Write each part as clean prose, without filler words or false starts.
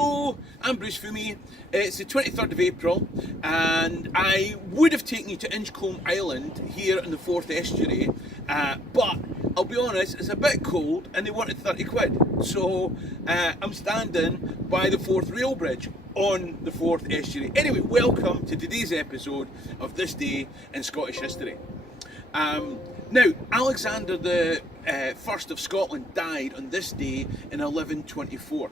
Hello, I'm Bruce Fummey. It's the 23rd of April and I would have taken you to Inchcolm Island here in the 4th estuary, but I'll be honest, it's a bit cold and they wanted 30 quid. So I'm standing by the 4th rail bridge on the 4th estuary. Anyway, welcome to today's episode of This Day in Scottish History. Now, Alexander the First of Scotland died on this day in 1124.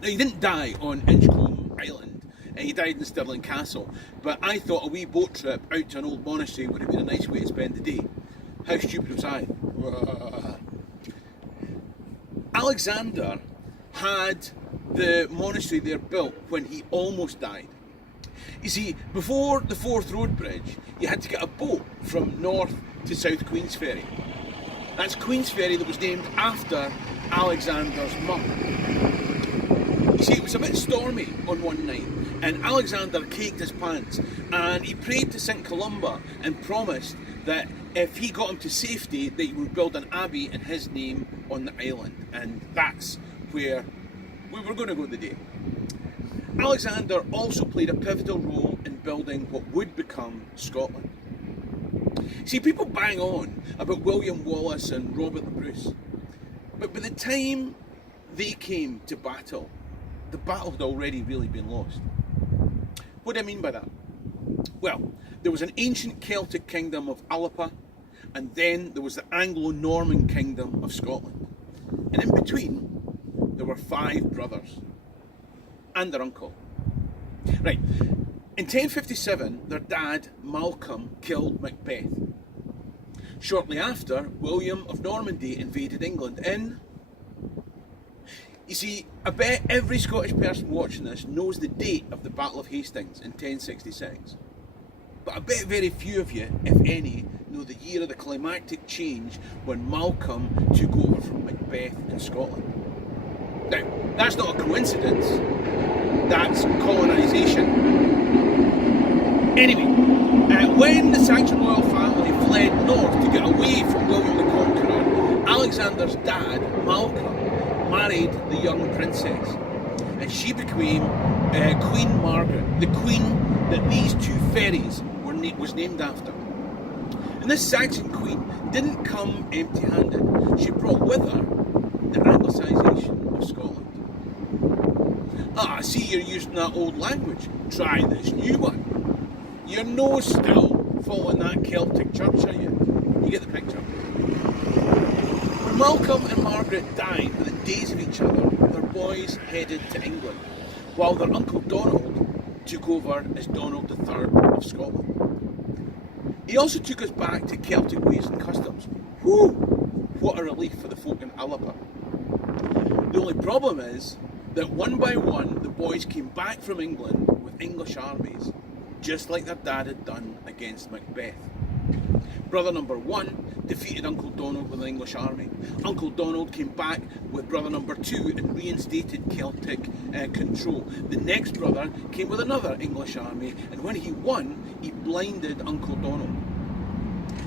Now, he didn't die on Inchcolm Island, he died in Stirling Castle, but I thought a wee boat trip out to an old monastery would have been a nice way to spend the day. How stupid was I? Alexander had the monastery there built when he almost died. You see, before the 4th road bridge, you had to get a boat from North to South Queensferry. That's Queensferry that was named after Alexander's mum. You see, it was a bit stormy on one night, and Alexander caked his pants, and he prayed to St Columba and promised that if he got him to safety, that he would build an abbey in his name on the island, and that's where we were going to go today. Alexander also played a pivotal role in building what would become Scotland. See, people bang on about William Wallace and Robert the Bruce, but by the time they came to battle, the battle had already really been lost. What do I mean by that? Well, there was an ancient Celtic kingdom of Alapa, and then there was the Anglo-Norman kingdom of Scotland. And in between, there were 5 brothers and their uncle. Right, in 1057, their dad, Malcolm, killed Macbeth. Shortly after, William of Normandy invaded England in... You see, I bet every Scottish person watching this knows the date of the Battle of Hastings in 1066. But I bet very few of you, if any, know the year of the climactic change when Malcolm took over from Macbeth in Scotland. Now, that's not a coincidence, that's colonisation. Anyway, when the Saxon royal family fled north to get away from William the Conqueror, Alexander's dad, Malcolm, married the young princess, and she became Queen Margaret, the queen that these 2 ferries was named after. And this Saxon queen didn't come empty-handed. She brought with her the Anglicisation of Scotland. I see you're using that old language. Try this new one. You're no still following that Celtic church, are you? You get the picture. When Malcolm and Margaret died within days of each other, their boys headed to England, while their uncle Donald took over as Donald III of Scotland. He also took us back to Celtic ways and customs. Whew! What a relief for the folk in Alapa. The only problem is that one by one the boys came back from England with English armies, just like their dad had done against Macbeth. Brother number 1 defeated Uncle Donald with an English army. Uncle Donald came back with brother number 2 and reinstated Celtic control. The next brother came with another English army, and when he won, he blinded Uncle Donald.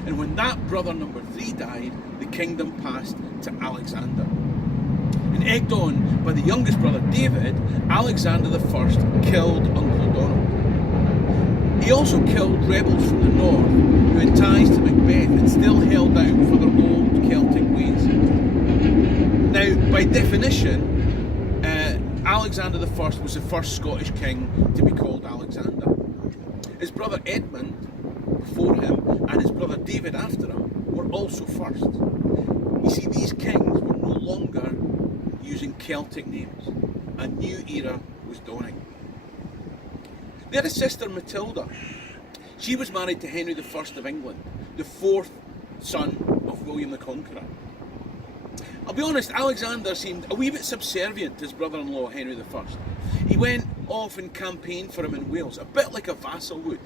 And when that brother number 3 died, the kingdom passed to Alexander. And egged on by the youngest brother David, Alexander the First killed Uncle Donald. He also killed rebels from the north who had ties to Macbeth and still held out for their old Celtic ways. Now, by definition, Alexander the First was the first Scottish king to be called Alexander. His brother Edmund before him and his brother David after him were also first. You see, these kings were no longer using Celtic names. A new era was dawning. They had a sister, Matilda. She was married to Henry I of England, the 4th son of William the Conqueror. I'll be honest, Alexander seemed a wee bit subservient to his brother-in-law, Henry I. He went off and campaigned for him in Wales, a bit like a vassal would.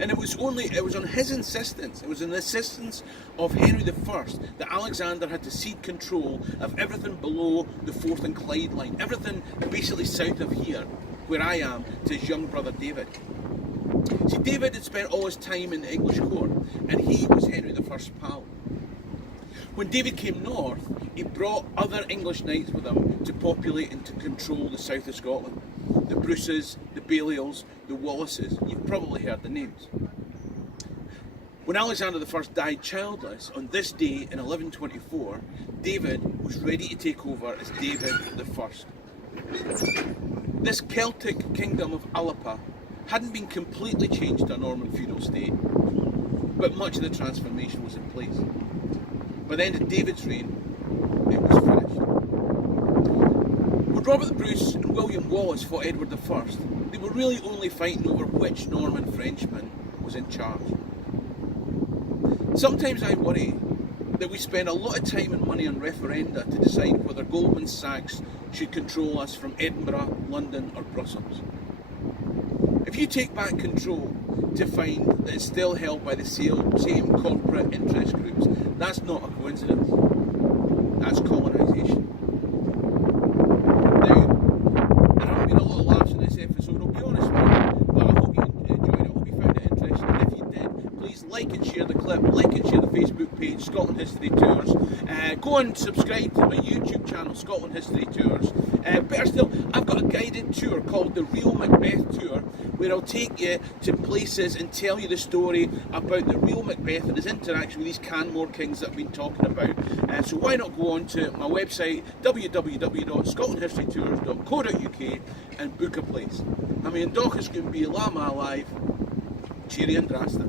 And it was on his insistence, it was an insistence of Henry I that Alexander had to cede control of everything below the Forth and Clyde line, everything basically south of here, where I am, to his young brother David. See, David had spent all his time in the English court, and he was Henry I's pal. When David came north, he brought other English knights with him to populate and to control the south of Scotland. The Bruces, the Baliol's, the Wallaces. You've probably heard the names. When Alexander I died childless, on this day in 1124, David was ready to take over as David I. This Celtic kingdom of Alapa hadn't been completely changed to a Norman feudal state, but much of the transformation was in place. By the end of David's reign, it was finished. When Robert the Bruce and William Wallace fought Edward I, they were really only fighting over which Norman Frenchman was in charge. Sometimes I worry that we spend a lot of time and money on referenda to decide whether Goldman Sachs should control us from Edinburgh, London or Brussels. If you take back control to find that it's still held by the same corporate interest groups, that's not a coincidence. That's colonisation. Now, there have been a lot of laughs in this episode, I'll be honest with you, but I hope you enjoyed it, I hope you found it interesting. And if you did, please like and share the clip, like and share the Facebook page, Scotland History Tours. Go and subscribe to my YouTube channel, Scotland History Tours. Better still, I've got a guided tour called the Real Macbeth Tour, where I'll take you to places and tell you the story about the real Macbeth and his interaction with these Canmore kings that I've been talking about. So why not go on to my website, www.scotlandhistorytours.co.uk, and book a place. I mean, Docus can be Lama alive. Cheery and Drasta.